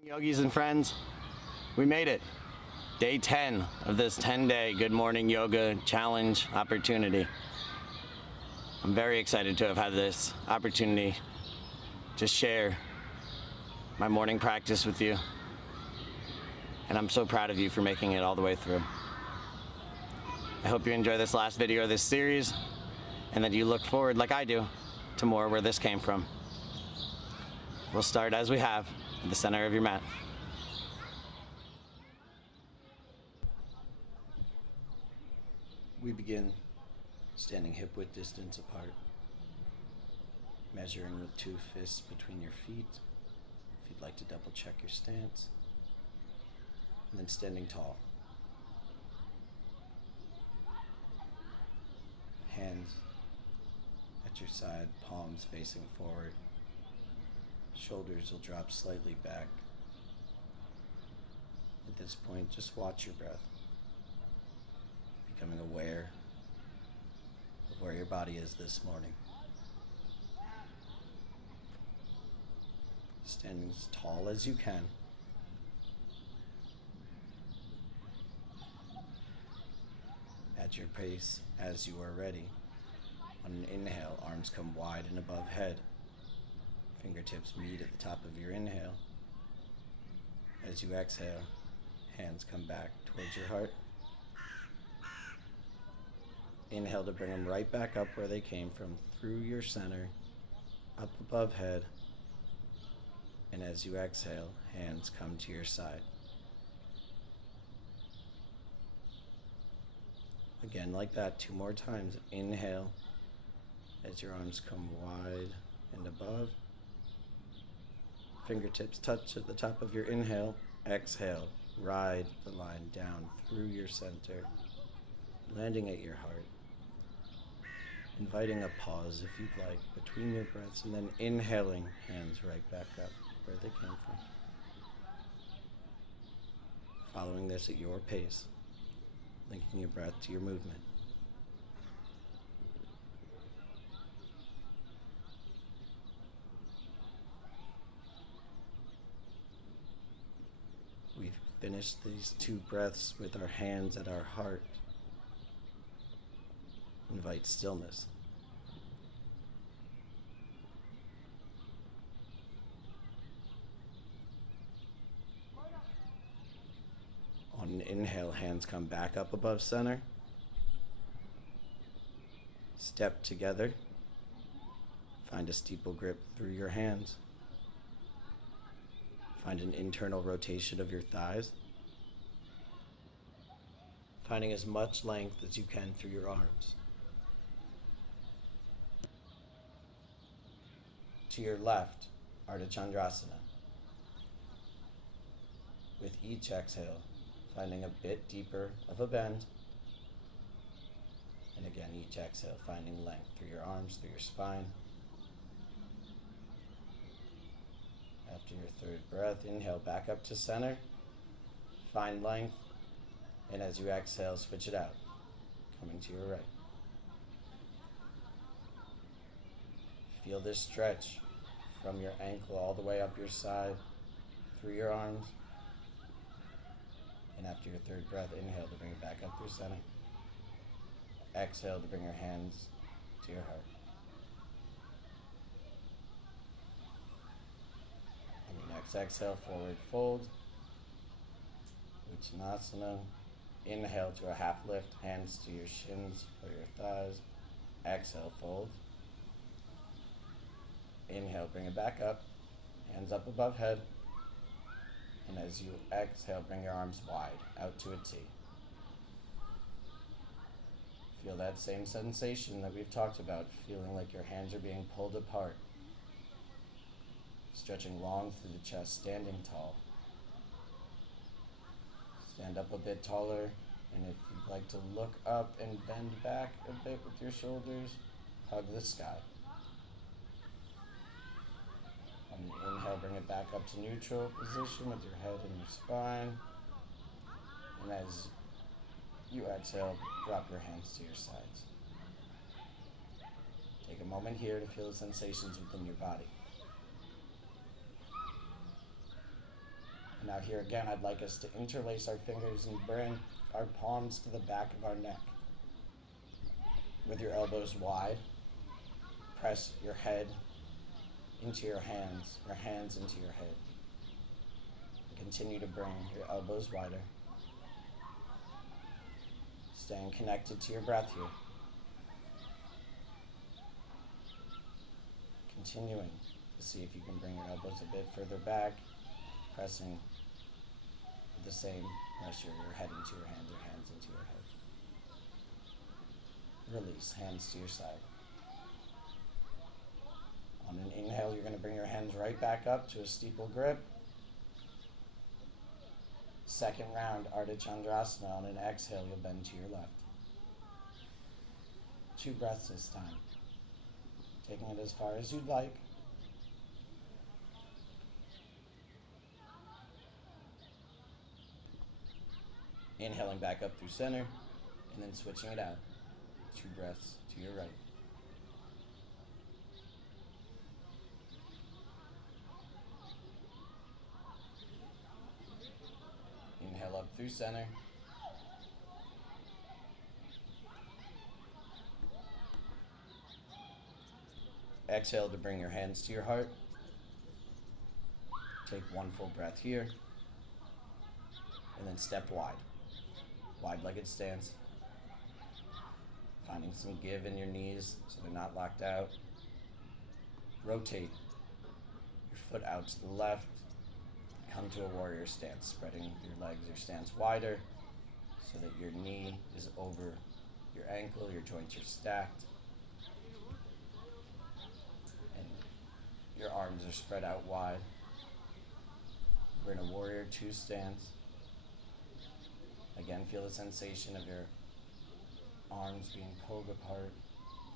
Yogis and friends, we made it. Day 10 of this 10-day Good Morning Yoga Challenge opportunity. I'm very excited to have had this opportunity to share my morning practice with you. And I'm so proud of you for making it all the way through. I hope you enjoy this last video of this series and that you look forward, like I do, to more where this came from. We'll start as we have at the center of your mat. We begin standing hip-width distance apart, measuring with 2 fists between your feet, if you'd like to double check your stance, and then standing tall. Hands at your side, palms facing forward. Shoulders will drop slightly back. At this point, just watch your breath, becoming aware of where your body is this morning. Standing as tall as you can. At your pace, as you are ready. On an inhale, arms come wide and above head. Fingertips meet at the top of your inhale. As you exhale, hands come back towards your heart. Inhale to bring them right back up where they came from, through your center, up above head. And as you exhale, hands come to your side. Again, like that, 2 more times. Inhale, as your arms come wide and above. Fingertips touch at the top of your inhale. Exhale, ride the line down through your center, landing at your heart. Inviting a pause, if you'd like, between your breaths, and then inhaling, hands right back up where they came from. Following this at your pace, linking your breath to your movement. We've finished these 2 breaths with our hands at our heart. Invite stillness. On an inhale, hands come back up above center. Step together. Find a steeple grip through your hands. Find an internal rotation of your thighs. Finding as much length as you can through your arms. To your left, Ardha Chandrasana. With each exhale, finding a bit deeper of a bend. And again, each exhale, finding length through your arms, through your spine. After your 3rd breath, inhale back up to center. Find length. And as you exhale, switch it out, coming to your right. Feel this stretch from your ankle all the way up your side, through your arms. And after your 3rd breath, inhale to bring it back up through center. Exhale to bring your hands to your heart. On your next exhale, forward fold. Uttanasana. Inhale to a half lift, hands to your shins or your thighs. Exhale, fold. Inhale, bring it back up. Hands up above head. And as you exhale, bring your arms wide, out to a T. Feel that same sensation that we've talked about, feeling like your hands are being pulled apart. Stretching long through the chest, standing tall. Stand up a bit taller, and if you'd like to look up and bend back a bit with your shoulders, hug the sky. On the inhale, bring it back up to neutral position with your head and your spine. And as you exhale, drop your hands to your sides. Take a moment here to feel the sensations within your body. And now here again, I'd like us to interlace our fingers and bring our palms to the back of our neck. With your elbows wide, press your head into your hands into your head. And continue to bring your elbows wider. Staying connected to your breath here. Continuing to see if you can bring your elbows a bit further back, pressing with the same pressure, your head into your hands into your head. Release, hands to your side. On an inhale, you're going to bring your hands right back up to a steeple grip. Second round, Ardha Chandrasana. On an exhale, you'll bend to your left. 2 breaths this time. Taking it as far as you'd like. Inhaling back up through center, and then switching it out. 2 breaths to your right. Inhale up through center. Exhale to bring your hands to your heart. Take 1 full breath here. And then step wide. Wide-legged stance. Finding some give in your knees so they're not locked out. Rotate your foot out to the left. Come to a warrior stance, spreading your legs, your stance wider so that your knee is over your ankle, your joints are stacked. And your arms are spread out wide. We're in a warrior 2 stance. Again, feel the sensation of your arms being pulled apart,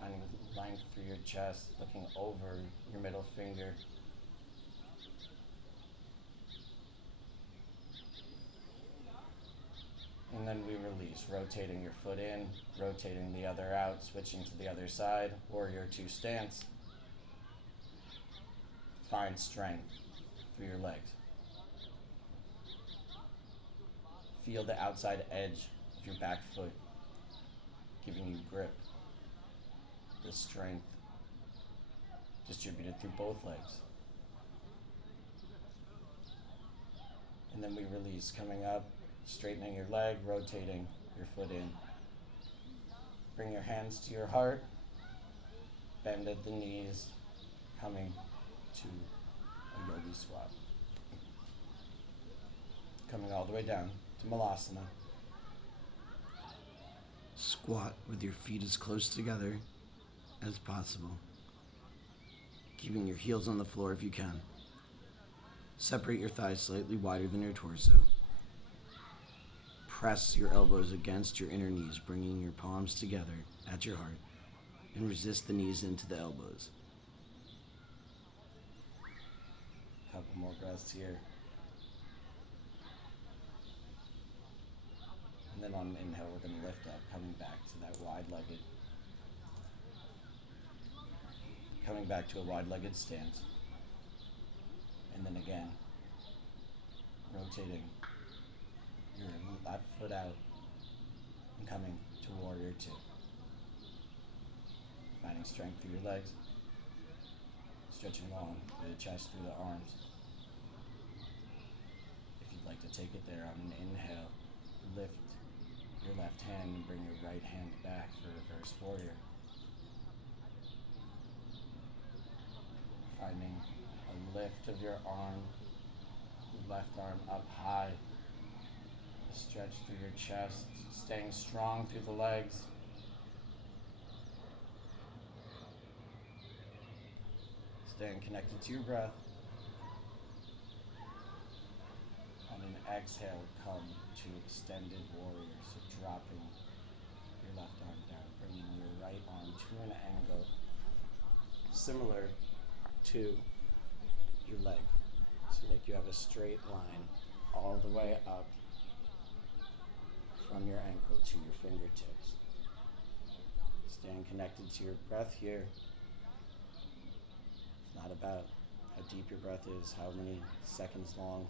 finding length through your chest, looking over your middle finger. And then we release, rotating your foot in, rotating the other out, switching to the other side, warrior 2 stance. Find strength through your legs. Feel the outside edge of your back foot, giving you grip, the strength distributed through both legs. And then we release, coming up, straightening your leg, rotating your foot in. Bring your hands to your heart, bend at the knees, coming to a yogi squat. Coming all the way down to Malasana. Squat with your feet as close together as possible, keeping your heels on the floor if you can. Separate your thighs slightly wider than your torso. Press your elbows against your inner knees, bringing your palms together at your heart, and resist the knees into the elbows. Couple more breaths here. And then on an inhale, we're going to lift up, coming back to that wide-legged. Coming back to a wide-legged stance. And then again, rotating your left foot out and coming to warrior 2. Finding strength through your legs. Stretching long through the chest, through the arms. If you'd like to take it there on an inhale, lift your left hand and bring your right hand back for reverse warrior. Finding a lift of your arm, your left arm up high. Stretch through your chest, staying strong through the legs. Staying connected to your breath. On an exhale, come to extended warrior. So dropping your left arm down, bringing your right arm to an angle similar to your leg, so that you have a straight line all the way up from your ankle to your fingertips. Staying connected to your breath here. It's not about how deep your breath is, how many seconds long.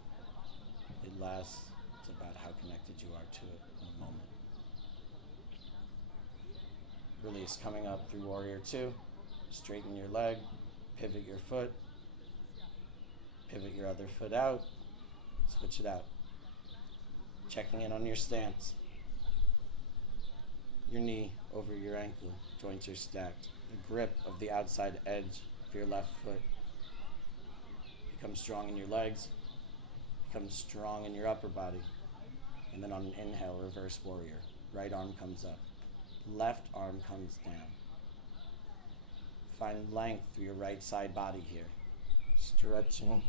It lasts. It's about how connected you are to it in the moment. Release coming up through Warrior 2. Straighten your leg, pivot your foot, pivot your other foot out, switch it out. Checking in on your stance. Your knee over your ankle, joints are stacked. The grip of the outside edge of your left foot. Become strong in your legs, become strong in your upper body. And then on an inhale, reverse warrior. Right arm comes up, left arm comes down. Find length through your right side body here. Stretching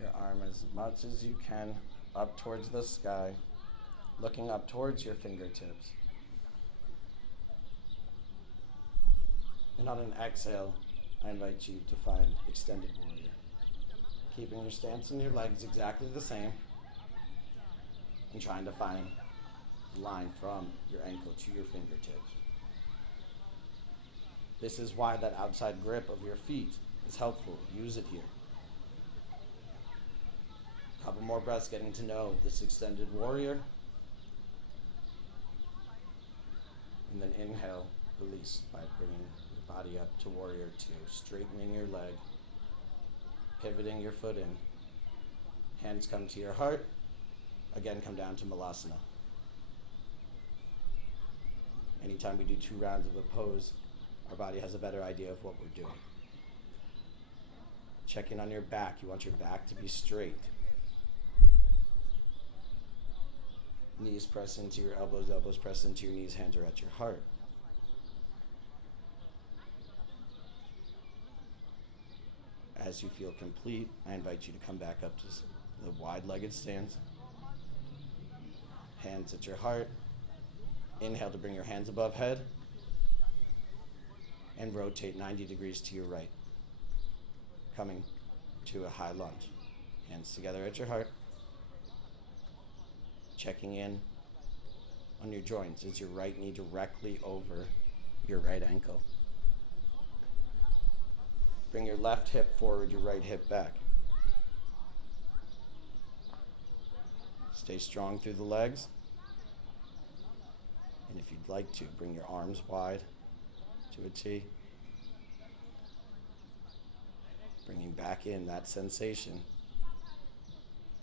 your arm as much as you can up towards the sky, looking up towards your fingertips. And on an exhale, I invite you to find extended warrior. Keeping your stance and your legs exactly the same, and trying to find the line from your ankle to your fingertips. This is why that outside grip of your feet is helpful. Use it here. Couple more breaths getting to know this extended warrior. And then inhale, release by bringing your body up to warrior 2, straightening your leg, pivoting your foot in. Hands come to your heart. Again, come down to Malasana. Anytime we do 2 rounds of a pose, our body has a better idea of what we're doing. Check in on your back. You want your back to be straight. Knees press into your elbows, elbows press into your knees, hands are at your heart. As you feel complete, I invite you to come back up to the wide-legged stance. Hands at your heart. Inhale to bring your hands above head. And rotate 90 degrees to your right. Coming to a high lunge. Hands together at your heart. Checking in on your joints. Is your right knee directly over your right ankle? Bring your left hip forward, your right hip back. Stay strong through the legs. And if you'd like to, bring your arms wide to a T. Bringing back in that sensation.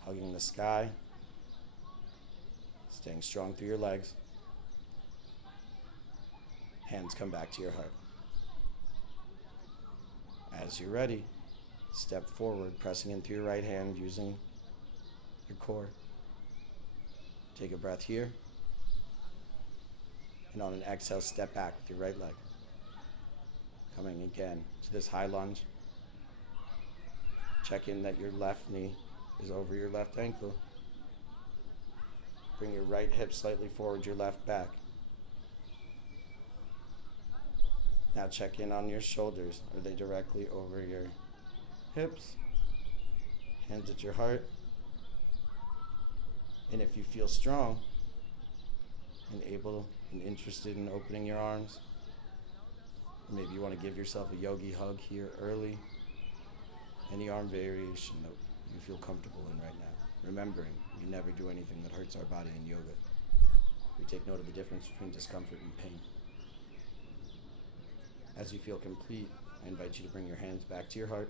Hugging the sky. Staying strong through your legs. Hands come back to your heart. As you're ready, step forward, pressing in through your right hand, using your core. Take a breath here. And on an exhale, step back with your right leg. Coming again to this high lunge. Check in that your left knee is over your left ankle. Bring your right hip slightly forward, your left back. Now check in on your shoulders. Are they directly over your hips? Hands at your heart. And if you feel strong and able and interested in opening your arms, maybe you want to give yourself a yogi hug here early. Any arm variation that you feel comfortable in right now. Remembering, we never do anything that hurts our body in yoga. We take note of the difference between discomfort and pain. As you feel complete, I invite you to bring your hands back to your heart.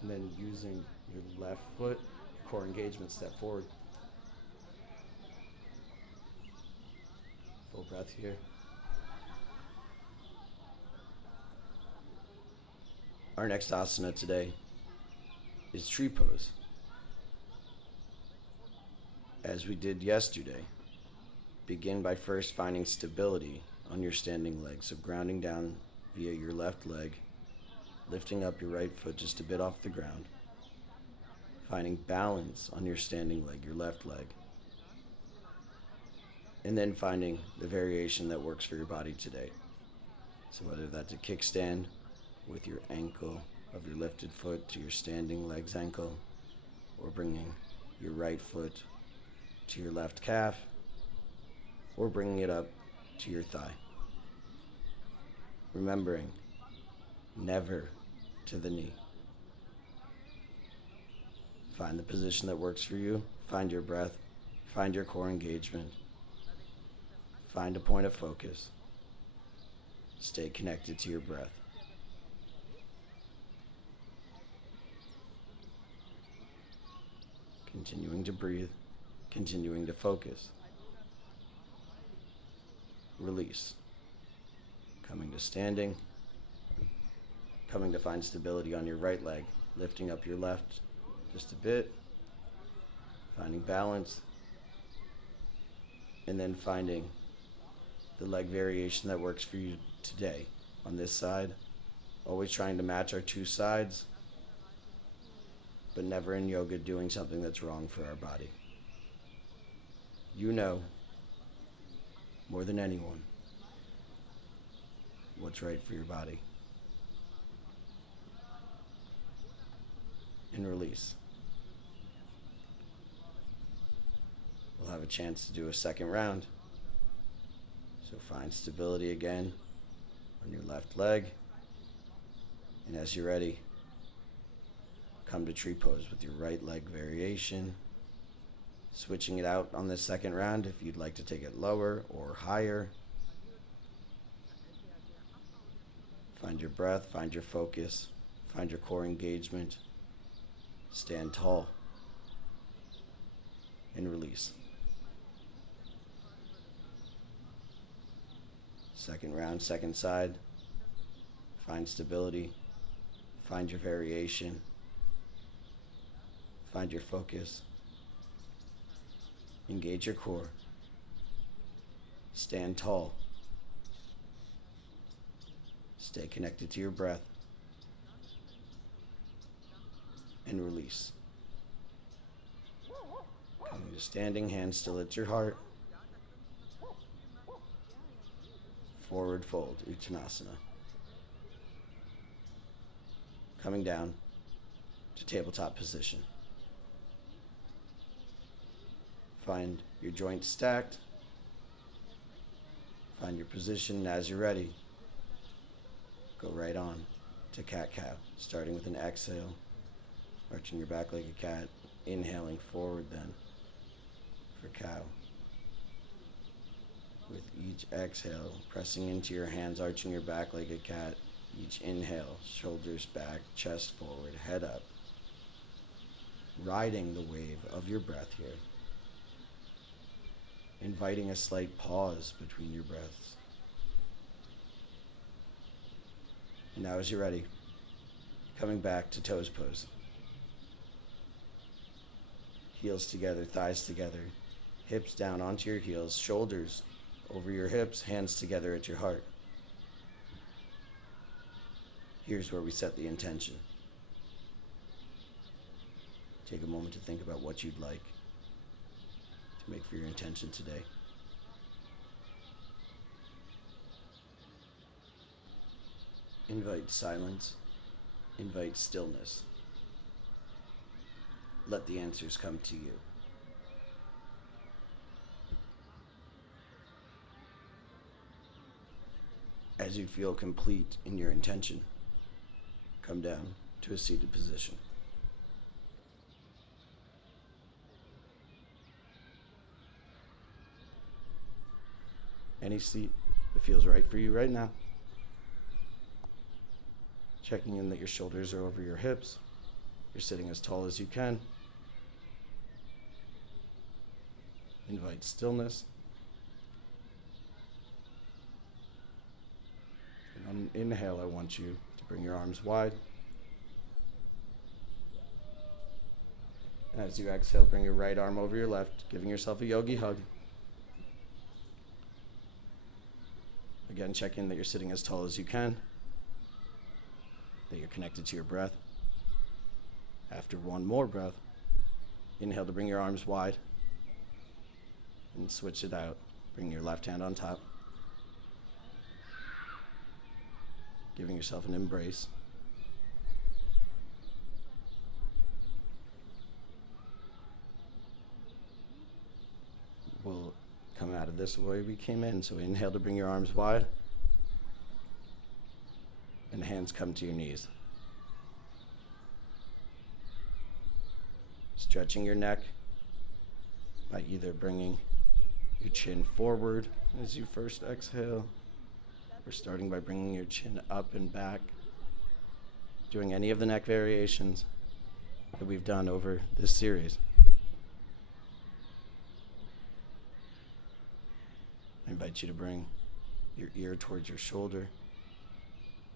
And then using your left foot, core engagement, step forward. Full breath here. Our next asana today is tree pose. As we did yesterday, begin by first finding stability on your standing leg. So grounding down via your left leg, lifting up your right foot just a bit off the ground, finding balance on your standing leg, your left leg, and then finding the variation that works for your body today. So whether that's a kickstand with your ankle of your lifted foot to your standing leg's ankle, or bringing your right foot to your left calf, or bringing it up to your thigh. Remembering, never to the knee. Find the position that works for you. Find your breath. Find your core engagement. Find a point of focus. Stay connected to your breath. Continuing to breathe, continuing to focus. Release. Coming to standing. Coming to find stability on your right leg, lifting up your left just a bit. Finding balance. And then finding the leg variation that works for you today on this side. Always trying to match our two sides, but never in yoga doing something that's wrong for our body. You know, more than anyone, what's right for your body. And release. We'll have a chance to do a second round. So find stability again on your left leg. And as you're ready, come to tree pose with your right leg variation. Switching it out on this second round if you'd like to take it lower or higher. Find your breath, find your focus, find your core engagement. Stand tall and release. Second round, second side. Find stability, find your variation, find your focus. Engage your core. Stand tall. Stay connected to your breath. And release. Coming to standing, hands still at your heart. Forward fold, Uttanasana. Coming down to tabletop position. Find your joints stacked. Find your position, and as you're ready, go right on to cat-cow, starting with an exhale, arching your back like a cat, inhaling forward then for cow. With each exhale, pressing into your hands, arching your back like a cat. Each inhale, shoulders back, chest forward, head up. Riding the wave of your breath here. Inviting a slight pause between your breaths. And now as you're ready, coming back to toes pose. Heels together, thighs together, hips down onto your heels, shoulders over your hips, hands together at your heart. Here's where we set the intention. Take a moment to think about what you'd like to make for your intention today. Invite silence, invite stillness. Let the answers come to you. As you feel complete in your intention, come down to a seated position. Any seat that feels right for you right now. Checking in that your shoulders are over your hips. You're sitting as tall as you can. Invite stillness. And on an inhale, I want you to bring your arms wide. And as you exhale, bring your right arm over your left, giving yourself a yogi hug. Again, check in that you're sitting as tall as you can, that you're connected to your breath. After one more breath, inhale to bring your arms wide and switch it out. Bring your left hand on top, giving yourself an embrace. We'll come out of this the way we came in. So inhale to bring your arms wide and hands come to your knees. stretching your neck by either bringing your chin forward as you first exhale, or starting by bringing your chin up and back, doing any of the neck variations that we've done over this series. I invite you to bring your ear towards your shoulder,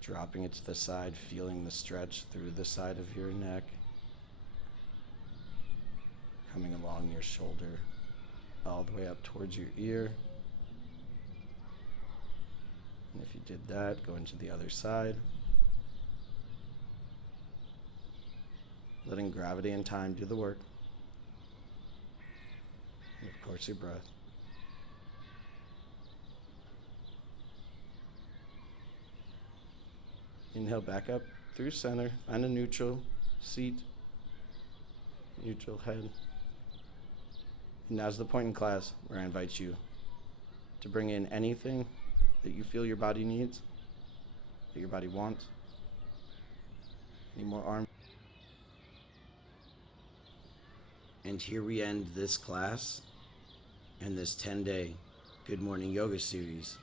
dropping it to the side, feeling the stretch through the side of your neck, coming along your shoulder all the way up towards your ear. And if you did that, go into the other side, letting gravity and time do the work, and of course your breath. Inhale back up through center, find a neutral seat, neutral head. And now's the point in class where I invite you to bring in anything that you feel your body needs, that your body wants. Any more arms? And here we end this class and this 10-day Good Morning Yoga series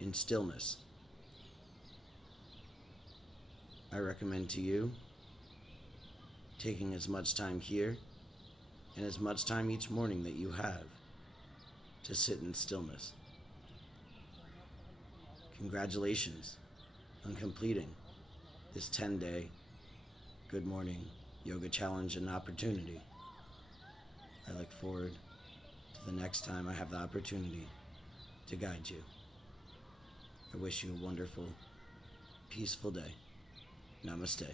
in stillness. I recommend to you taking as much time here and as much time each morning that you have to sit in stillness. Congratulations on completing this 10-day Good Morning Yoga challenge and opportunity. I look forward to the next time I have the opportunity to guide you. I wish you a wonderful, peaceful day. Namaste.